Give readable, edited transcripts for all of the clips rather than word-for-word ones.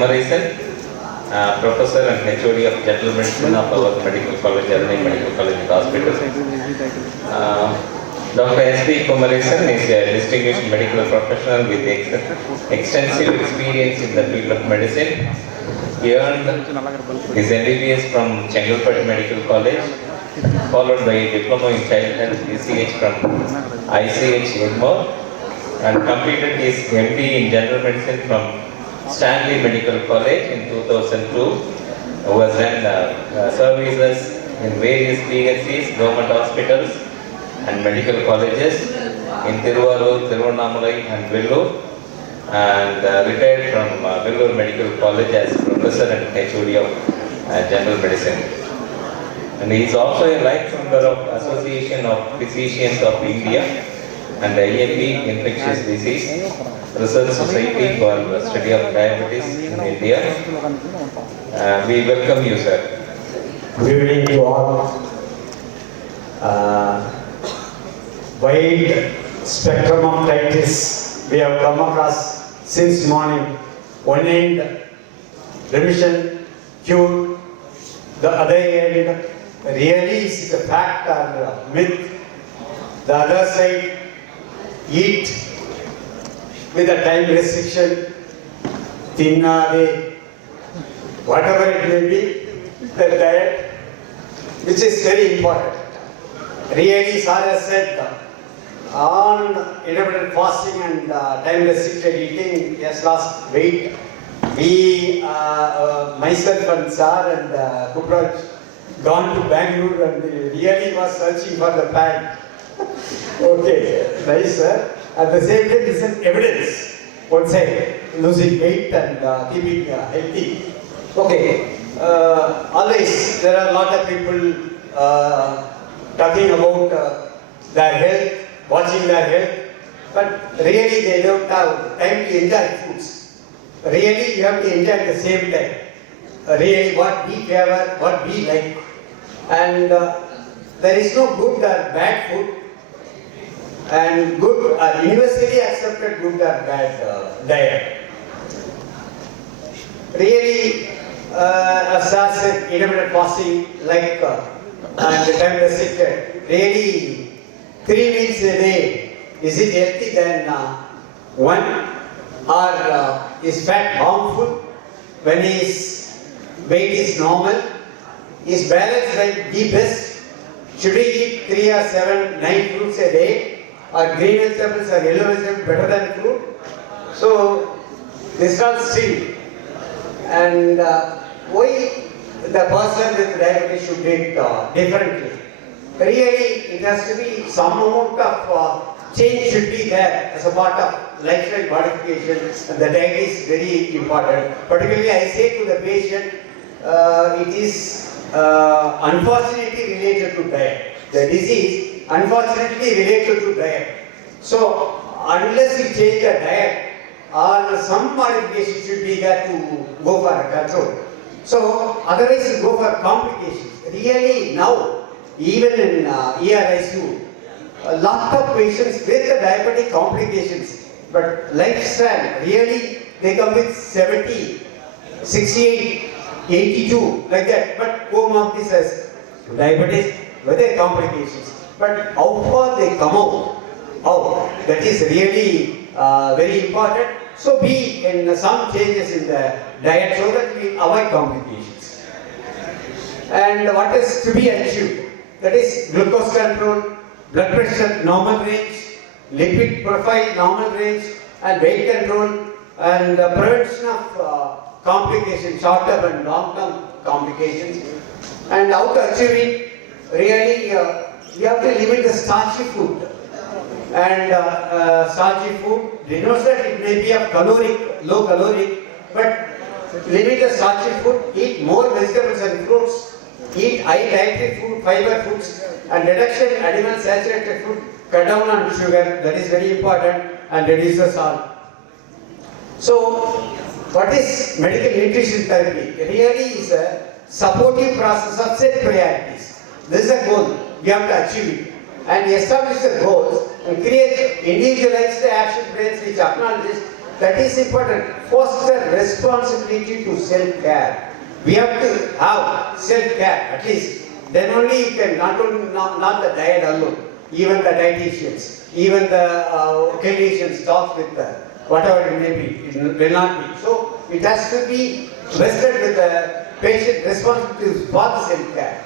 Kumaresan, Professor and HOD of General Medicine of our Medical College, Arunai Medical College Hospital. Dr.S.P.Kumaresan is a distinguished medical professional with extensive experience in the field of medicine. He earned his MBBS from Mannalurpet Medical College, followed by a diploma in child health DCH from ICH Egmore, and completed his MD in general medicine from Stanley Medical College in 2002. Who has done services in various PHCs, government hospitals and medical colleges in Tiruvannamalai and Vellore, and retired from Vellore Medical College as Professor and HOD of General Medicine. And he is also a life member of Association of Physicians of India and the IMP Infectious Disease Research Society for the Study of Diabetes in India. We welcome you, sir. Good evening to all. Wide spectrum of diabetes we have come across since morning. One end, remission, cure. The other end, really is a fact or myth. The other side, eat with a time restriction, whatever it may be, the diet, which is very important. Really, Sir has said, on intermittent fasting and time restricted eating, he has lost weight. We, myself and Sir and Kupraj, gone to Bangalore and really was searching for the pad. Okay, nice, sir. At the same time, this is evidence. One side, losing weight and keeping healthy. Okay, always there are a lot of people talking about their health, watching their health, but really they don't have time to enjoy foods. Really, you have to enjoy at the same time. Really, what we favor, what we like, and there is no good or bad food. And good, universally accepted good or bad diet. Really, as I said, intermittent fasting, like and the time restricted, really 3 meals a day, is it healthy than one? Or is fat harmful when his weight is normal? Is balanced like the best? Should we eat 3 or 7, 9 fruits a day? Or green vegetables or yellow vegetables better than fruit? So, this is all still. And why the person with diabetes should eat differently? Really, it has to be some amount of change should be there as a part of lifestyle modification, and the diet is very important. Particularly, I say to the patient, it is unfortunately related to diet. The disease unfortunately related to diet. So, unless you change the diet, or some modification should be there to go for a control. So, otherwise you go for complications. Really now, even in ICU, a lot of patients with the diabetic complications, but lifestyle, really they come with 70, 68, 82, like that, but comorbid as diabetes with their complications. But how far they come out, that is really very important. So be in some changes in the diet so that we avoid complications. And what is to be achieved? That is glucose control, blood pressure normal range, lipid profile normal range, and weight control, and prevention of complications, short-term and long-term complications. And how to achieve it? Really, we have to limit the starchy food. And starchy food denotes that it may be of low caloric, but limit the starchy food, eat more vegetables and fruits, eat high dietary food, fiber foods, and reduction animal saturated food, cut down on sugar, that is very important, and reduce the salt. So, what is medical nutrition therapy? It really is a supportive process of set priorities. This is a goal, we have to achieve it. And establish the goals and create individualized action plans which acknowledges that is important. Foster responsibility to self-care. We have to have self-care at least. Then only you can not the diet alone, even the dietitians, even the clinicians talk with whatever it may be, it will not be. So it has to be vested with the patient responsibility for the self-care.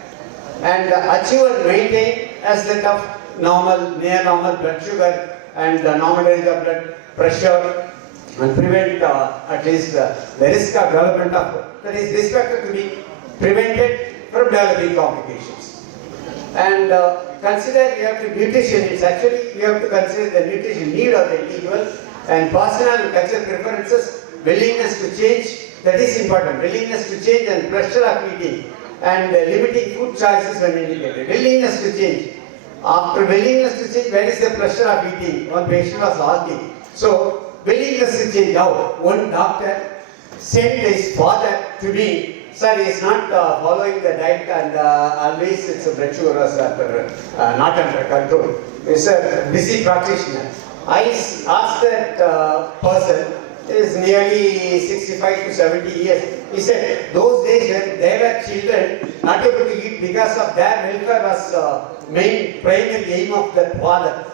And achieve and maintain as that of normal, near normal blood sugar and normalize the blood pressure and prevent at least the risk of development of, that is expected to be prevented from developing complications. And consider you have to nutrition, it's actually you have to consider the nutrition need of the individual and personal and cultural preferences, willingness to change, that is important, willingness to change and pressure of eating and limiting food choices when indicated. Willingness to change. After willingness to change, where is the pressure of eating? One patient was asking. So, willingness to change. Now, one doctor sent his father to me. Sir, he is not following the diet and always it's a blood sugar was not under control. He's a busy practitioner. I asked that person, is nearly 65 to 70 years. He said, those days when they were children, not able to eat because of their welfare was main primary aim of the father.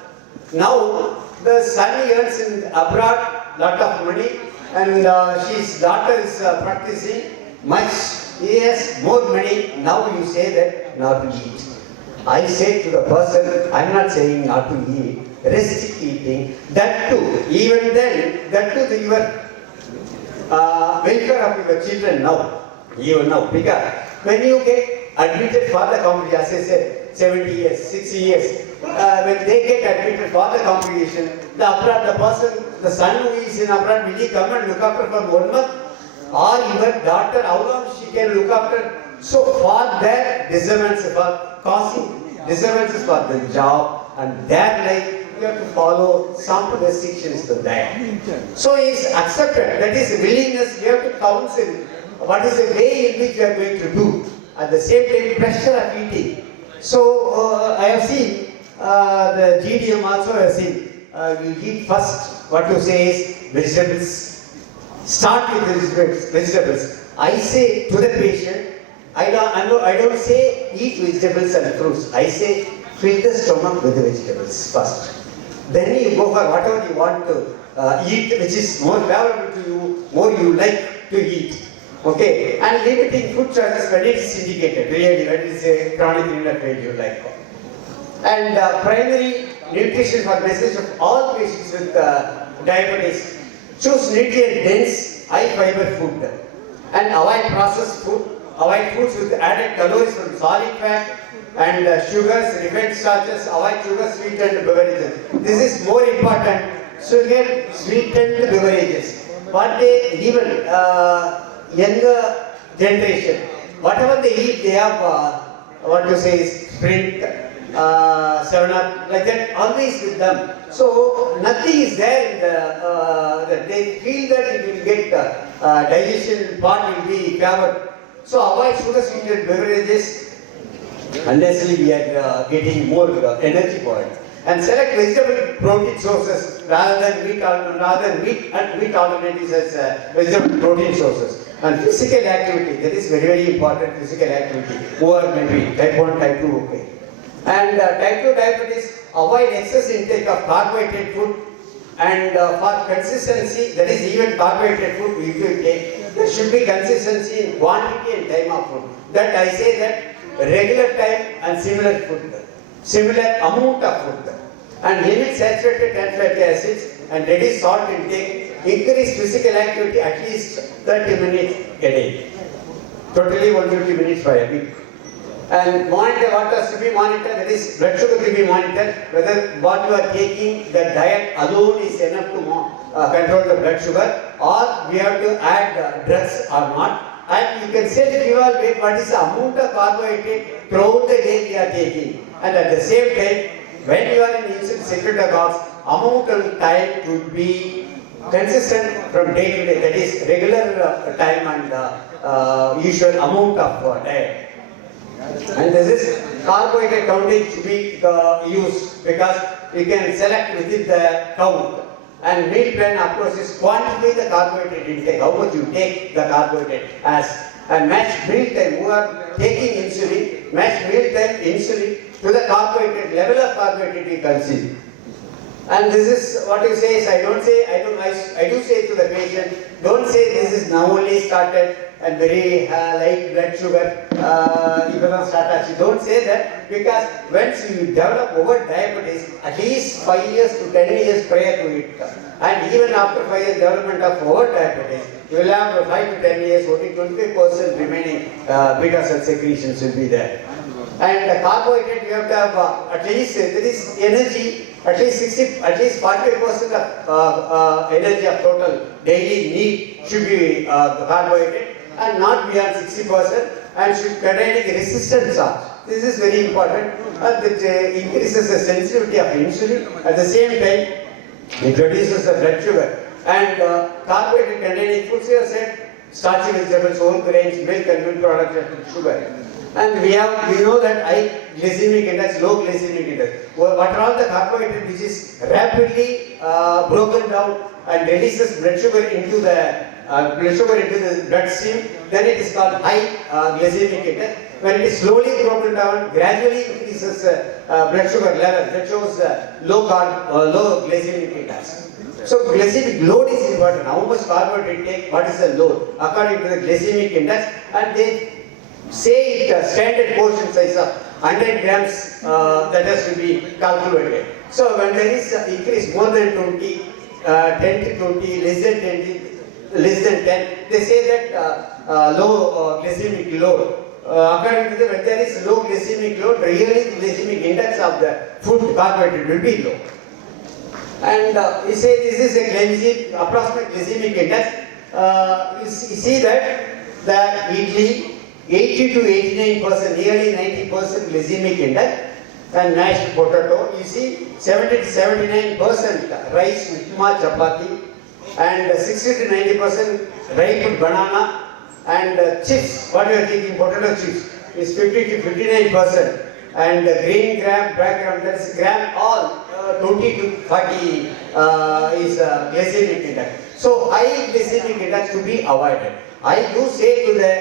Now, the son earns in abroad lot of money and his daughter is practicing much. He has more money. Now you say that not to eat. I say to the person, I am not saying not to eat. Restrict eating, that too, even then, that too your welfare of your children now, even now, because when you get admitted for the complication, as I said, 70 years, 60 years, when they get admitted for the complication, the person, the son who is in abroad, will he come and look after for 1 month? Or your daughter, how long she can look after? So for their disturbances, for causing disturbances for the job and their life, you have to follow some restrictions to that. So it's accepted, that is willingness, you have to counsel what is the way in which you are going to do. At the same time, pressure of eating. So I have seen, the GDM also I have seen, you eat first, what you say is vegetables. Start with vegetables. I say to the patient, I don't say eat vegetables and fruits. I say fill the stomach with the vegetables first. Then you go for whatever you want to eat, which is more favorable to you, more you like to eat. Okay, and limiting food choices when it is indicated, really, when it is a chronic renal failure like. And primary nutrition for message of all patients with diabetes. Choose nutrient-dense, high-fiber food and avoid processed food. Avoid foods with added calories from solid fat and sugars, refined starches. Avoid sugar sweetened beverages. This is more important. Sugar sweetened beverages. What they even younger generation, whatever they eat, they have what to say is Sprint, 7-Up, like that, always with them. So nothing is there in the that they feel that it will get digestion part will be covered. So avoid sugar sweetened beverages unless we are getting more energy for it. And select vegetable protein sources rather than meat alternatives as vegetable protein sources. And physical activity, that is very, very important, physical activity. Or maybe type 1, type 2, okay. And type 2 diabetes, avoid excess intake of carbohydrate food. And for consistency, that is even carbohydrate food we take, there should be consistency in quantity and time of food. That I say that regular time and similar food, similar amount of food. And limit saturated and fatty acids and reduce salt intake. Increase physical activity at least 30 minutes a day. Totally 150 minutes for a week. And monitor what has to be monitored, that is blood sugar to be monitored, whether what you are taking, the diet alone is enough to control the blood sugar, or we have to add drugs or not. And you can self-evaluate what is the amount of carbohydrate throughout the day we are taking. And at the same time, when you are in insulin secretory box, amount of time should be consistent from day to day, that is regular time and usual amount of diet. And this is carbohydrate counting to be used because you can select within the count. And meal plan, of course, is quantify the carbohydrate intake, how much you take the carbohydrate as. And match meal time, who are taking insulin, match meal time insulin to the carbohydrate, level of carbohydrate we consume. And this is what you say is, I do say to the patient, don't say this is now only started and very light blood sugar, don't say that, because once you develop over diabetes, at least 5 years to 10 years prior to it, and even after 5 years development of over diabetes, you will have 5 to 10 years, only 25% remaining beta cell secretions will be there. And the carbohydrate, you have to have at least, there is energy, at least 45% of energy of total daily need should be carbohydrate, and not beyond 60%, and should contain resistant charge. This is very important. That increases the sensitivity of insulin. At the same time, it reduces the blood sugar. And carbohydrate containing foods, you have said, starchy vegetables, whole grains, milk and milk products, and sugar. And we know that high glycemic index, low glycemic index. What are all the carbohydrate which is rapidly broken down and releases blood sugar into the bloodstream, then it is called high glycemic index. When it is slowly broken down, gradually increases blood sugar level, that shows low glycemic index. So glycemic load is important. How much carbohydrate take? What is the load? According to the glycemic index, and they say it standard portion size of 100 grams that has to be calculated. So when there is increase more than 20, 10 to 20, less than 10, they say that low glycemic load. According to them, when there is low glycemic load, really the glycemic index of the food carbohydrate will be low. And you say this is a approximate glycemic index. You see that the idli 80 to 89%, nearly 90% glycemic index, and mashed potato, you see 70 to 79% rice, upma, chapati, and 60 to 90% ripe banana, and chips, what you are thinking, potato chips, is 50 to 59%, and green gram, black gram, that is gram, all 20 to 30 is glycemic index. So high glycemic index to be avoided. I do say to the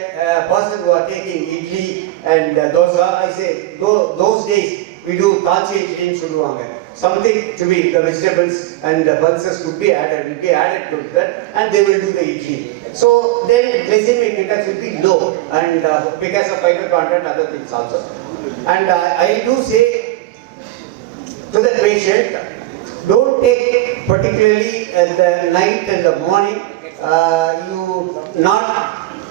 person who are taking idli and dosa, I say, those days we do kalchi idli சொல்லுவாங்க. Something to be, the vegetables and the pulses will be added to that, and they will do the idli. So then glycemic index will be low, and because of fiber content, other things also. And I do say to the patient, don't take particularly at the night and the morning,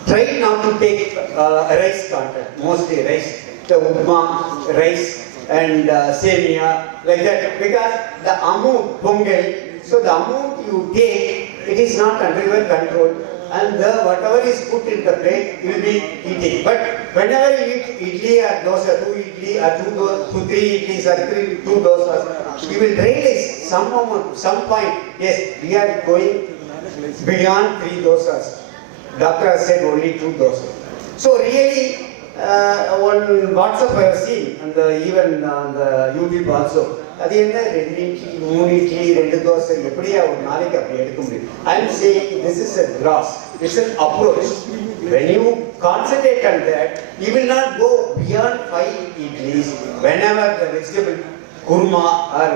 try not to take rice content, mostly rice, the upma, rice and semia, like that, because the amount, pongal, so the amount you take, it is not under your control, and whatever is put in the plate, you will be eating. But whenever you eat idli or dosa, 2 idli or 2 3 idlis or 2 dosas, you will realize some point, yes, we are going beyond 3 dosas. Doctor has said only 2 dosas. So really, on WhatsApp I have seen, and even on the YouTube also, அது என்ன 2 இட்லி 3 இட்லி 2 தோசை எப்படியா ஒரு நாளைக்கு அப்படி எடுக்க முடியும்? I am saying this is a gross, it's an approach. When you concentrate on that, you will not go beyond 5 idlis. Whenever the vegetable kurma or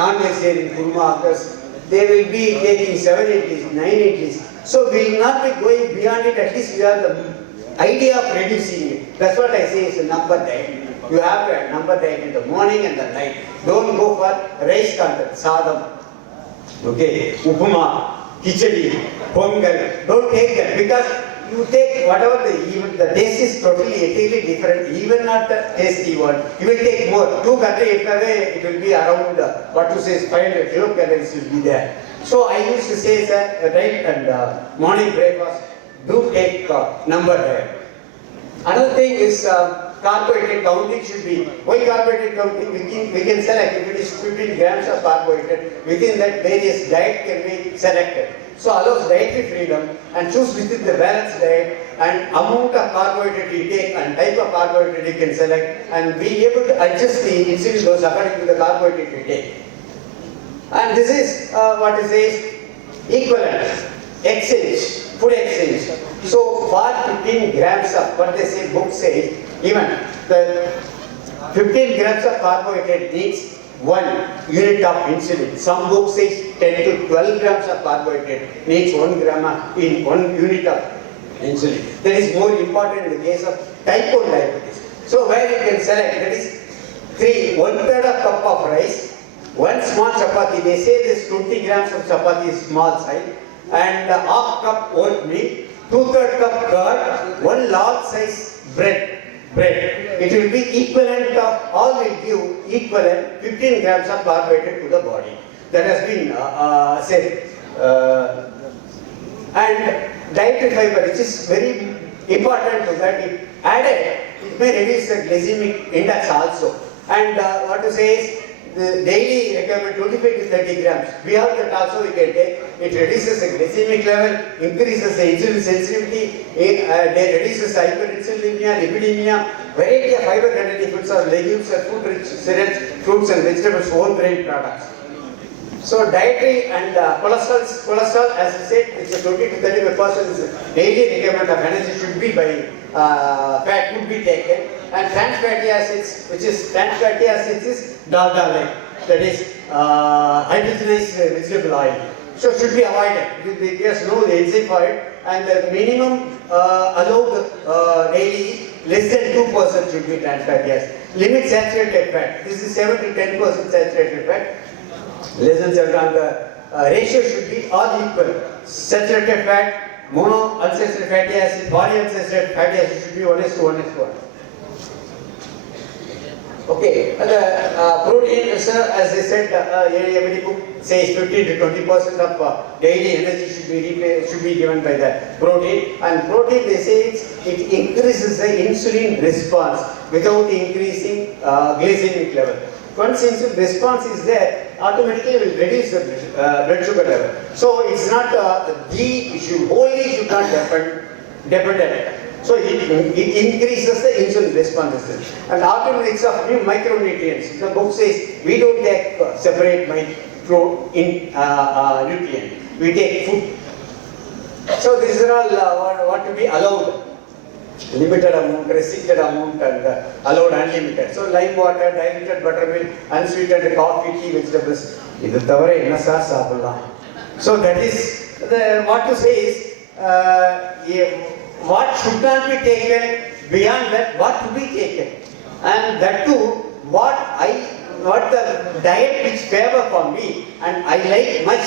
non-vegetarian kurma occurs, they will be taking 7 idlis, 9 idlis. So we will not be going beyond it. At least we have the idea of reducing it. That's what I say is a number diet. You have a number diet in the morning and the night. Don't go for rice content, sadam, okay, upma, khichdi, pongal. Don't take that, because you take whatever even the taste is totally different, even not the tasty one. You will take more. 2 country it will be around what you say 500 kilocalories will be there. So I used to say that right and morning breakfast, do take number diet. Another thing is carbohydrate counting should be, why carbohydrate counting? We can select, if it is 15 grams of carbohydrate, within that various diet can be selected. So allows dietary freedom and choose within the balanced diet and amount of carbohydrate you take and type of carbohydrate you can select, and be able to adjust the insulin dose according to the carbohydrate you take. And this is what it says, equivalent, exchange, food exchange. So for 15 grams of, what they say, book says, even the 15 grams of carbohydrate needs 1 unit of insulin. Some books say 10 to 12 grams of carbohydrate needs 1 unit of insulin. That is more important in the case of type 1 diabetes. So where you can select, that is 1/3 of cup of rice, 1 small chapati. They say this 20 grams of chapati is small size, and half cup oatmeal, 2/3 cup curd, 1 large size bread. It will be equivalent of, all will give equivalent 15 grams of carbohydrate to the body. That has been said. And dietary fiber, which is very important to that, if added, it may reduce the glycemic index also. And what to say is, the daily requirement 25 to 30 grams. We have that also we can take. It reduces the glycemic level, increases the insulin sensitivity, it reduces hyperinsulinemia, lipidemia, variety of fiber containing foods or legumes or food-rich cereals, fruits and vegetables, whole grain products. So dietary and cholesterol, as I said, it's a 20 to 35% daily requirement of energy should be by fat could be taken, and trans fatty acids, which is trans fatty acids is dalda like, that is hydrogenized vegetable oil. So should be avoided. There's no enzyme for it, and the minimum allowed daily less than 2% should be trans fatty acid. Limit saturated fat. This is 7 to 10% saturated fat. Less than 7, and the ratio should be all equal. Saturated fat, mono unsaturated fatty acid, polyunsaturated fatty acid should be 1:1:1. Okay, and the protein, as I said, every book says 15 to 20% of daily energy should be given by the protein. And protein, they say it increases the insulin response without increasing glycemic level. Once insulin response is there, automatically will reduce the blood sugar level. So it's not the issue, wholly should not depend on it. So it increases the insulin response. And automatic of new micronutrients. The book says we don't take separate nutrient. We take food. So these are all what to be allowed. Limited amount, restricted amount, and allowed unlimited. So lime water, diluted buttermilk, unsweetened coffee, tea, vegetables. So that is what to say is what should not be taken, beyond that what to be taken, and that too what the diet which favor for me and I like much.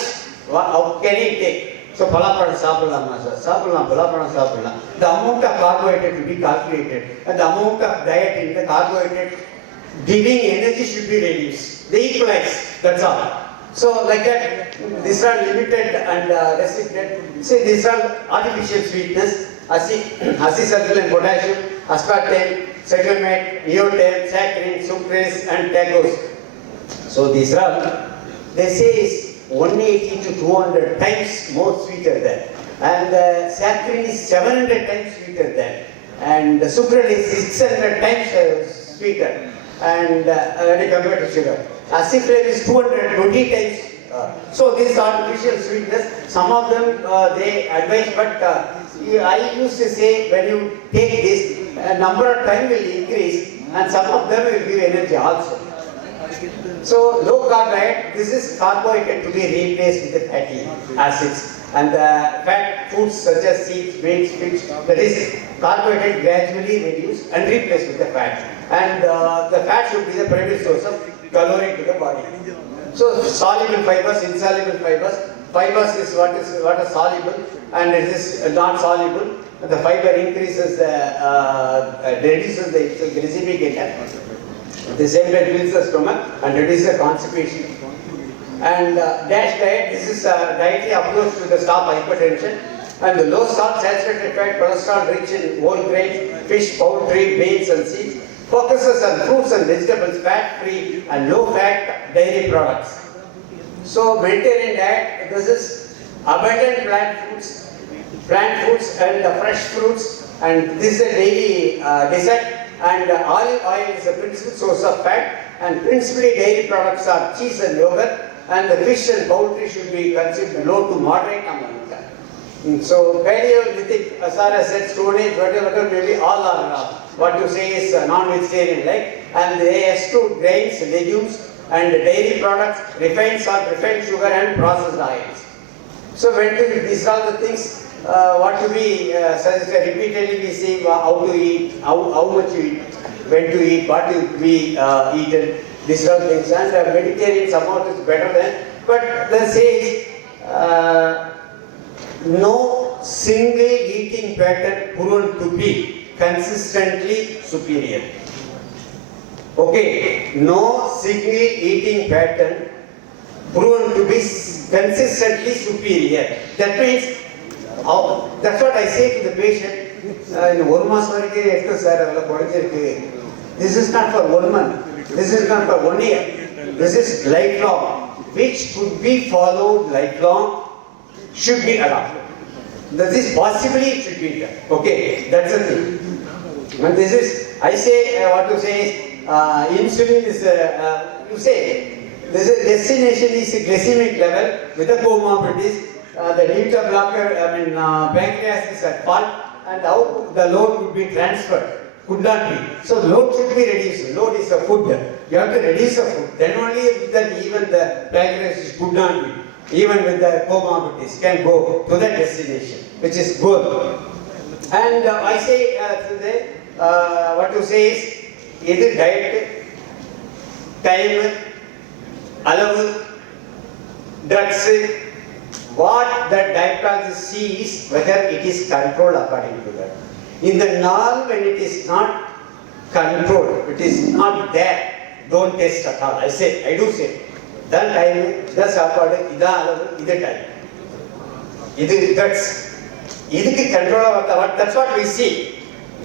How can I take? So palaparam சாப்பிடலாமா sir? சாப்பிடலாம், பலாப்பழம் சாப்பிடலாம். The amount of carbohydrate to be calculated, and the amount of diet in the carbohydrate giving energy should be reduced. They equalize, that's all. So like that, these are limited and restricted. See, these are artificial sweetness, acesulfame and potassium, aspartame, cyclamate, neotame, saccharin, sucrase and tacose. So these are, they say is 180 to 200 times more sweeter than, and saccharin is 700 times sweeter than, and the sucrase is 600 times sweeter, and when you compare to sugar, acesulfame is 220 times. So these artificial sweetness, some of them they advise, but I used to say when you take this, number of time will increase, and some of them will give energy also. So low carb diet, this is carbohydrate to be replaced with the fatty acids, and the fat foods such as seeds, beans, fish, that is carbohydrate gradually reduced and replaced with the fat, and the fat should be the primary source of caloric to the body. So soluble fibers, insoluble fibers. Fibers is what is soluble, and it is not soluble. The fiber increases reduces the glycemic index. At the same time, fills the stomach and reduces the constipation. And DASH diet, this is a dietary approach to the stop hypertension. And the low salt, saturated fat, cholesterol rich in whole grains, fish, poultry, beans and seeds. Focuses on fruits and vegetables, fat-free and low-fat dairy products. So Mediterranean diet, this is abundant plant foods and fresh fruits, and this is a daily dessert. And olive oil is a principal source of fat, and principally dairy products are cheese and yogurt, and the fish and poultry should be considered low to moderate amount. So Paleolithic, as far as said, Stone Age, whatever maybe all are what you say is non-vegetarian like, and they exclude grains, legumes, and dairy products, refined salt, refined sugar, and processed oils. So when these are the things what to be suggested repeatedly, we say how to eat, how much you eat, when to eat, what to be eaten, these are things, and vegetarian somehow is better than, but the says no single eating pattern proven to be consistently superior. Okay, no single eating pattern proven to be consistently superior. That means, that's what I say to the patient. This is not for 1 month. This is not for 1 year. This is lifelong, which could be followed lifelong, should be adopted. This is possibly it should be done. Okay, that's the thing. And this is, I say, what to say is, insulin is, you say, this is destination is a glycemic level with the comorbidities. The beta blocker, pancreas is at fault, and how the load would be transferred could not be. So load should be reduced. Load is a food. You have to reduce the food. Then only that even the pancreas could not be. Even with the comorbidities can go to the destination, which is good. And I say today, what to say is, either diet, time, alavu, drugs, what the dietologist sees, whether it is controlled according to that. In the norm, when it is not controlled, it is not there, don't test at all. I do say. That time, the saapadu, ida alavu, ida time. That's control, that's what we see.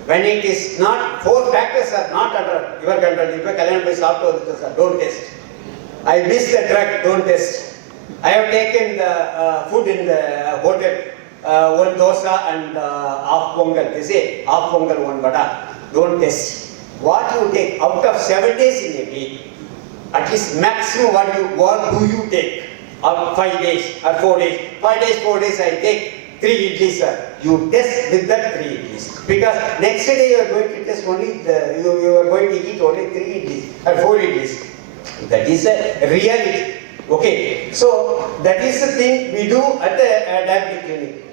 When it is not, 4 factors are not under your control. Don't test. I miss the drug, don't test. I have taken the food in the hotel, 1 dosa and half pongal. They say half pongal, 1 vada. Don't test. What you take out of 7 days in a week, at least maximum what do you take? Or 5 days or 4 days. 5 days, 4 days I take 3 idlis, sir. You test with that 3 idlis. Because next day you are going to test only, you are going to eat only 3 idlis or 4 idlis. That is a reality. Okay. So that is the thing we do at the diabetic clinic.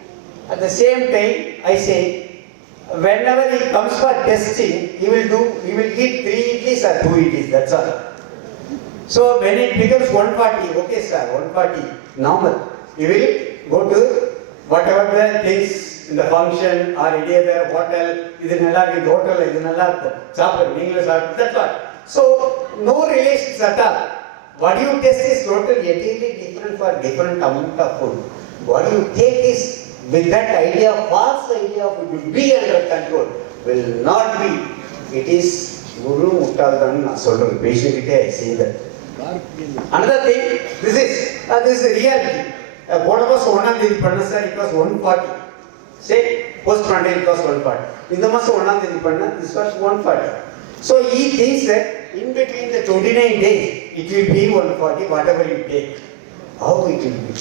At the same time, I say, whenever he comes for testing, he will eat 3 idlis or 2 idlis, that's all. So when it becomes 140, okay sir, 140, normal, you will go to whatever the things in the function or any other hotel, that's what. So no relations at all. What you test is totally entirely different for different amount of food. What you take is with that idea, false idea of it will be under control, will not be. It is Guru Muttaldan Solon, patient I say that. Another thing, this is reality. Both of us it was 140. Say, post-prandial it was 140. In the mass this was 140. So he thinks that in between the 29 days, it will be 140, whatever you take. How it will be?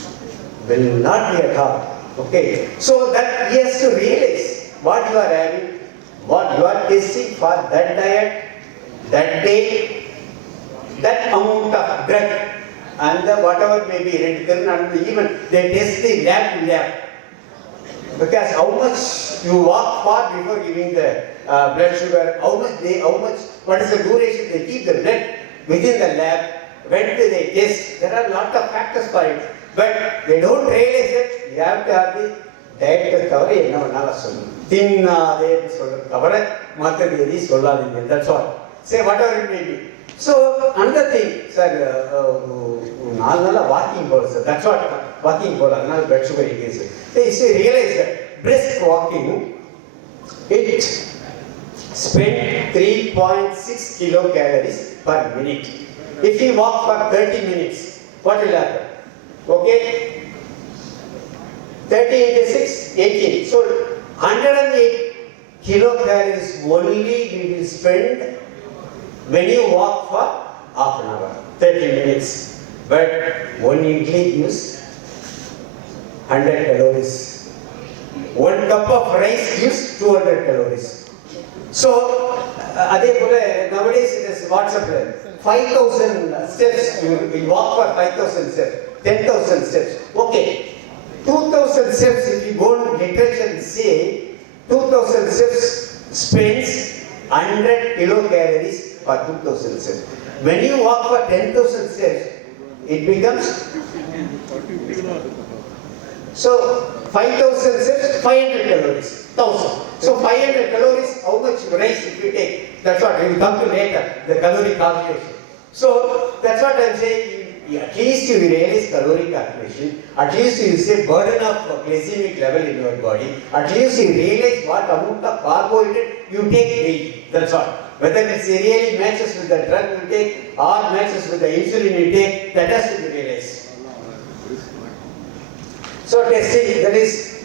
Will not be at all. Okay. So that he has to realize what you are having, what you are tasting for that diet, that day, that amount of drug, and whatever may be written, and even they test the lab to lab. Because how much you walk far before giving the blood sugar, how much, what is the duration they keep the blood within the lab, when do they test, there are a lot of factors for it. But they don't realize that you have to have the diet cover, thin that's all. Say whatever it may be. So another thing, sir, walking sir. That's what walking blood sugar increases. They realize that brisk walking, it spends 3.6 kilocalories per minute. If you walk for 30 minutes, what will happen? Okay, 30 into 6, 18. So 108 kilocalories only we will spend when you walk for half an hour, 30 minutes. but one idli gives 100 calories. One cup of rice gives 200 calories. So, nowadays it is WhatsApp. 5,000 steps, you walk for 5,000 steps, 10,000 steps. Okay, 2,000 steps, if you go on literature and say, 2,000 steps spends 100 kilocalories per 2,000 steps. When you walk for 10,000 steps, it becomes, so 5,000 steps, 500 calories, 1,000. So 500 calories, how much rice if you take? That's what we will come to later, the calorie calculation. So that's what I'm saying. At least you realize calorie calculation. At least you say burden of glycemic level in your body. At least you realize what amount of carbohydrate you take daily. That's all. Whether it really matches with the drug you take or matches with the insulin you take, that has to be realized. So testing, that is,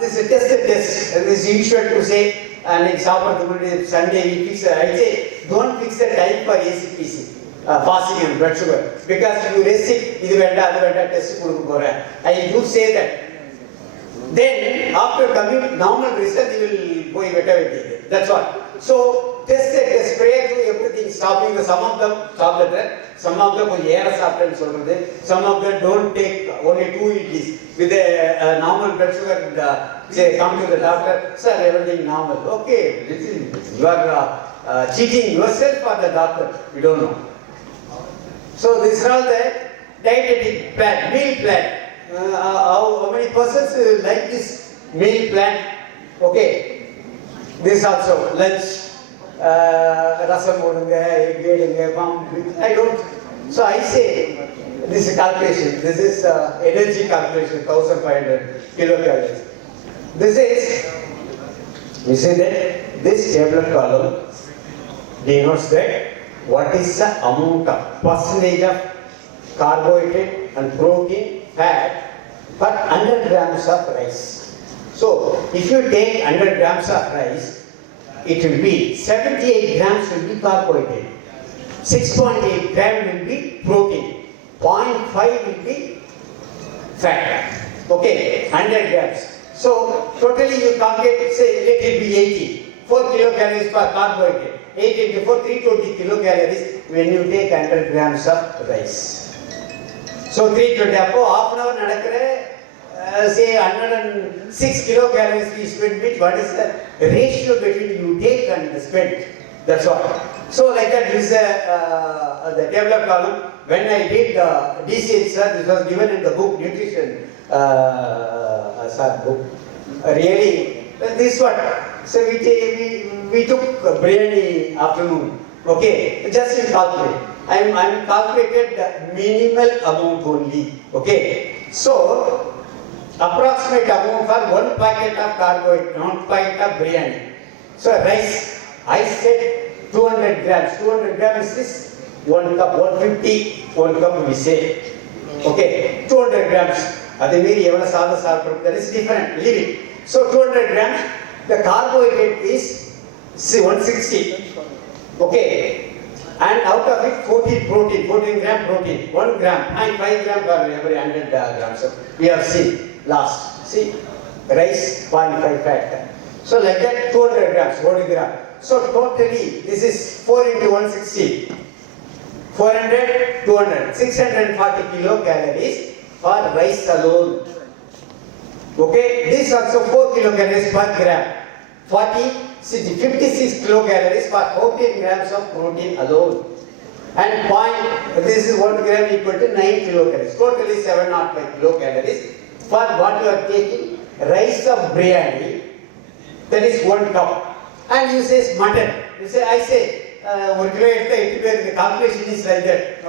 this is a tested test. It is usual to say, and example, Sunday we fix, I say, don't fix the time for ACPC, fasting and blood sugar, because you restrict, test. I do say that. Then, after coming normal result, you will go better. That's all. So, test the test, pray to everything, stopping the, some of them stop the drug, some of them some of them don't take only 2 idlis with a normal blood sugar, say come to the doctor, sir, everything normal. Okay, you are cheating yourself or the doctor, we don't know. So this is all the dietetic plan, meal plan. How many persons like this meal plan? Okay, this also lunch. Rasam I don't. So I say, this is calculation. This is energy calculation, 1,500 kilocalories. This is, you see that this table column denotes that what is the amount of percentage of carbohydrate and protein, fat per 100 grams of rice. So if you take 100 grams of rice, it will be 78 grams will be carbohydrate, 6.8 gram will be protein, 0.5 will be fat. Okay, 100 grams. So totally you calculate, say let it be 80, 4 kilocalories per carbohydrate. 8 into 4, 320 kilocalories when you take 100 grams of rice. So 320, half an hour say 106 kilocalories we spend, which what is the ratio between you take and spend? That's all. So like that, this is the table column. When I did DCH, sir, this was given in the book, nutrition book. Really, this what? So we took biryani afternoon. Okay, just you calculate. I'm calculated the minimal amount only. Okay, so approximate amount for 1 packet of carbohydrate, 1 packet of biryani. So rice, I said 200 grams. 200 grams is 1 cup, 150, 1 cup we say. Okay, 200 grams. That is different, leave it. So 200 grams, the carbohydrate is 160. Okay, and out of it 14 gram protein, 1 gram, and 5 gram per every 100 grams. We have seen last. See, rice 0.5 fat. So like that 200 grams, 1 gram. So totally this is 4 into 160. 400, 200, 640 kilocalories for rice alone. Okay, this also 4 kilocalories per gram. 56 kilocalories for 14 grams of protein alone. And this is 1 gram equal to 9 kilocalories. Totally 705 kilocalories for what you are taking. Rice of biryani, that is 1 cup. And you say mutton. You say, I say, 1 kilo the calculation is like that.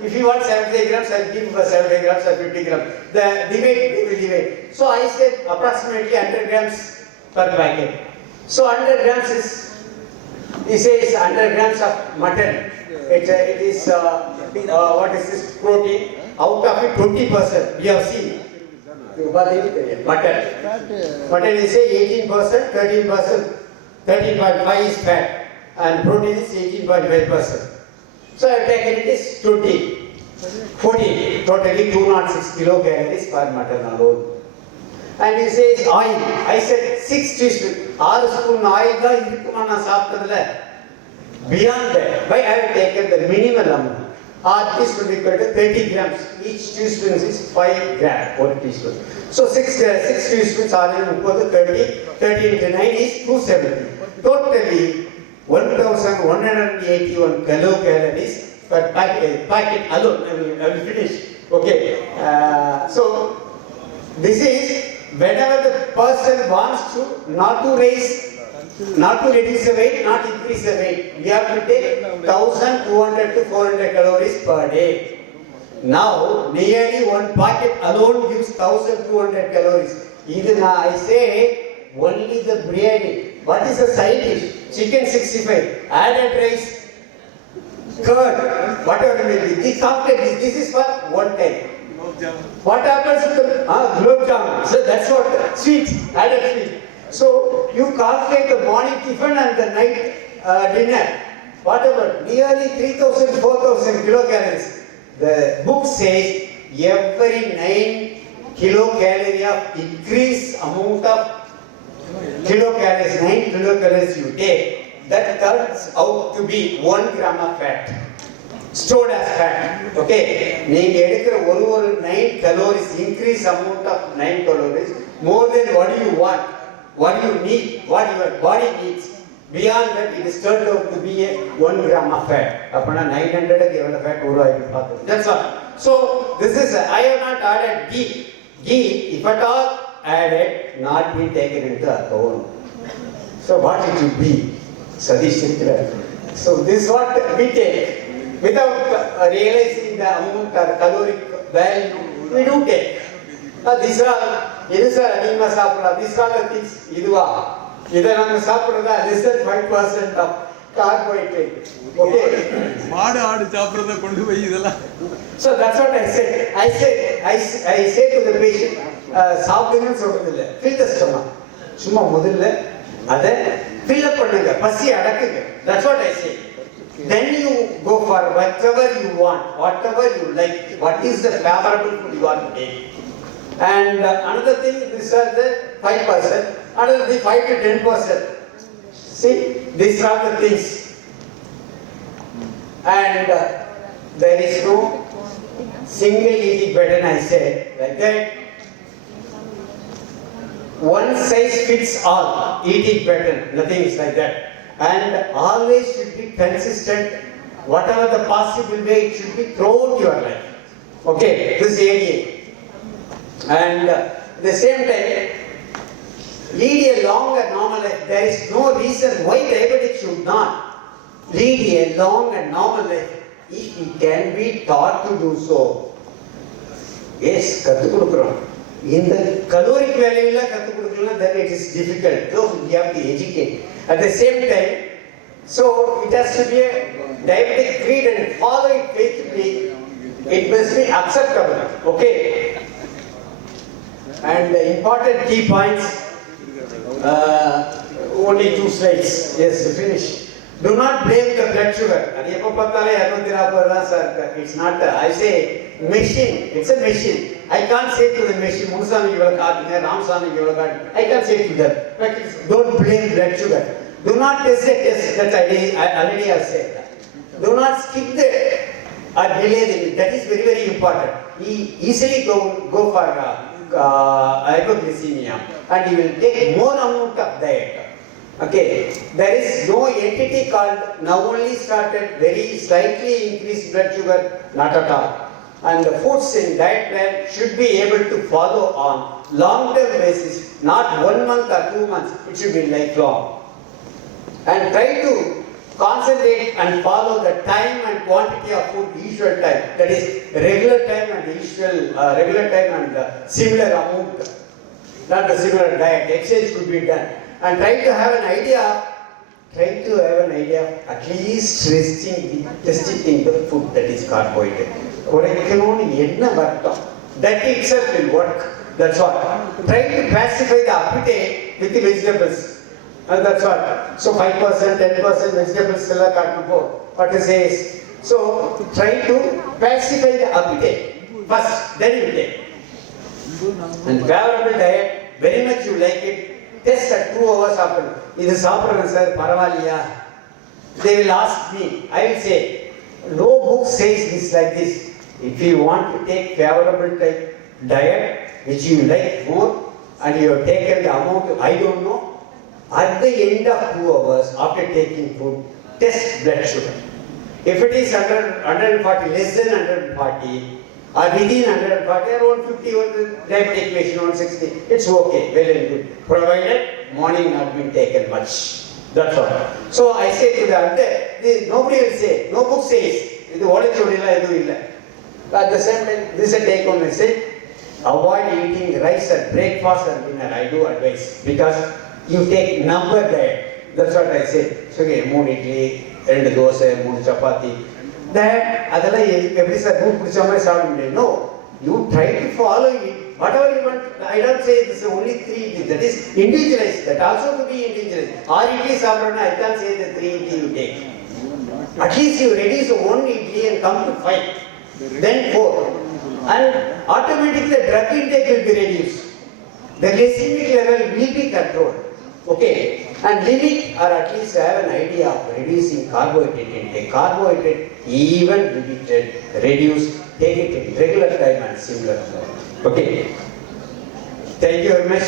If you want 75 grams, I'll give 75 grams or 50 grams. The debate, they will debate. So I said approximately 100 grams per packet. So 100 grams is, he says 100 grams of mutton. It is, what is this protein? Out of it 20%, we have seen. Mutton. Mutton is 18%, 13%. 13.5 is fat and protein is 18.5%. So I have taken it is 20, 14, totally 206 kilocalories per mutton alone. And he says oil. I said 6 teaspoons. 6 spoon oil da irukuma na saaptadala. Beyond that, why I have taken the minimal amount. 6 teaspoon equal to 30 grams. Each teaspoon is 5 grams, 1 teaspoon. So 6 teaspoons are in 30. 30 into 9 is 270. Totally 1181 kilocalories per packet alone. I will finish. Okay. So this is whenever the person wants to not to reduce the weight, not increase the weight, we have to take 1200 to 400 calories per day. Now, nearly 1 packet alone gives 1200 calories. Even I say only the biryani. What is the side dish? Chicken 65, added rice, curd, whatever it may be. This complete dish, this is for one time. What happens to the gulab jamun? So that's what sweet, added sweet. So you calculate the morning tiffin and the night dinner, whatever, nearly 3,000, 4,000 kilocalories. The book says every 9 kilocalorie of increased amount of kilocalories, 9 kilocalories you take, that turns out to be 1 gram of fat. Stored as fat. Okay. நீங்க எடுக்கிற ஒரு 9 calories, increase amount of 9 calories, more than what you want, what you need, what your body needs. Beyond that, it is turned out to be a 1 gram of fat. அப்பனா 900 க்கு எவ்வளவு fat உருவாகி பார்த்தோம். That's all. So this is I have not added ghee. Ghee, if at all added, not be taken into account. So what it will be? Sadish Chitra. So this is what we take. Without realizing the amount of caloric value, we do take. These are, these are the things, இதை நாங்க சாப்பிடுறதா less than 5% of carbohydrate. Okay. மாடு ஆடு சாப்பிடுறத கொண்டு போய் இதெல்லாம். So that's what I said. I say to the patient, சாப்பிடுங்கன்னு சொல்றது இல்ல. Fill the stomach. சும்மா முதல்ல அதை fill up பண்ணுங்க. பசி அடக்குங்க. That's what I say. Then you go for whatever you want, whatever you like, what is the favorable food you want to take. And another thing, these are the 5%, another the 5 to 10%. See, these are the things. And there is no single eating pattern, I say, like that. One size fits all eating pattern, nothing is like that. And always should be consistent, whatever the possible way it should be throughout your life. Okay, this area. And at the same time, lead a longer normal life. There is no reason why diabetic should not lead a long and normal life if he can be taught to do so. Yes, கத்து கொடுக்கிறோம். இந்த caloric value la கத்து கொடுக்கலாம், then it is difficult. So we have to educate. At the same time, so it has to be a diabetic creed and follow it faithfully. It must be acceptable. Okay. And the important key points, only 2 slides. Yes, finish. Do not blame the blood sugar. It's not, I say, machine. It's a machine. I can't say to the machine, Musami Ramsami, I can't say to them. But don't blame blood sugar. Do not test the test that I already have said. Do not skip the or delay the. That is very, very important. He easily go for hypoglycemia, and he will take more amount of diet. Okay, there is no entity called now only started very slightly increased blood sugar, not at all. And the foods in diet plan should be able to follow on long-term basis, not 1 month or 2 months. It should be lifelong. And try to concentrate and follow the time and quantity of food, usual time. That is regular time and usual regular time and similar amount, not the similar diet. Exchange could be done. And try to have an idea of at least restricting the food that is carbohydrate. That itself will work. That's all. Try to pacify the appetite with the vegetables. And that's what. So 5%, 10% vegetables still are cut before. What it says, So try to pacify the appetite first, then you take. And favorable diet, very much you like it, test at 2 hours after. This is sir, paravaliya. They will ask me, I will say, no book says this like this. If you want to take favorable type diet, which you like more, and you have taken the amount, I don't know, at the end of 2 hours after taking food, test blood sugar. If it is 140, less than 140, or within 140, around 50, or diabetic patient 160, it's okay, well and good, provided morning not been taken much. That's all. So I say to the other, nobody will say, no book says, this is at the same time, this is a take home message. Avoid eating rice at breakfast and dinner. I do advise, because you take number diet. That's what I say. So, okay, 3 idli, 2 dosa, 3 chapati. That, every day, no. You try to follow it. Whatever you want, I don't say this is only 3 idli. That is individualized. That also to be individualized. 6 idli sabrana, I can't say the 3 idli you take. At least you reduce 1 idli and come to 5. Then 4. And automatically the drug intake will be reduced. The glycemic level will be controlled. Okay. And limit, or at least have an idea of reducing carbohydrate intake. Carbohydrate, even limited, reduce, take it in regular time and similar. Okay. Thank you very much.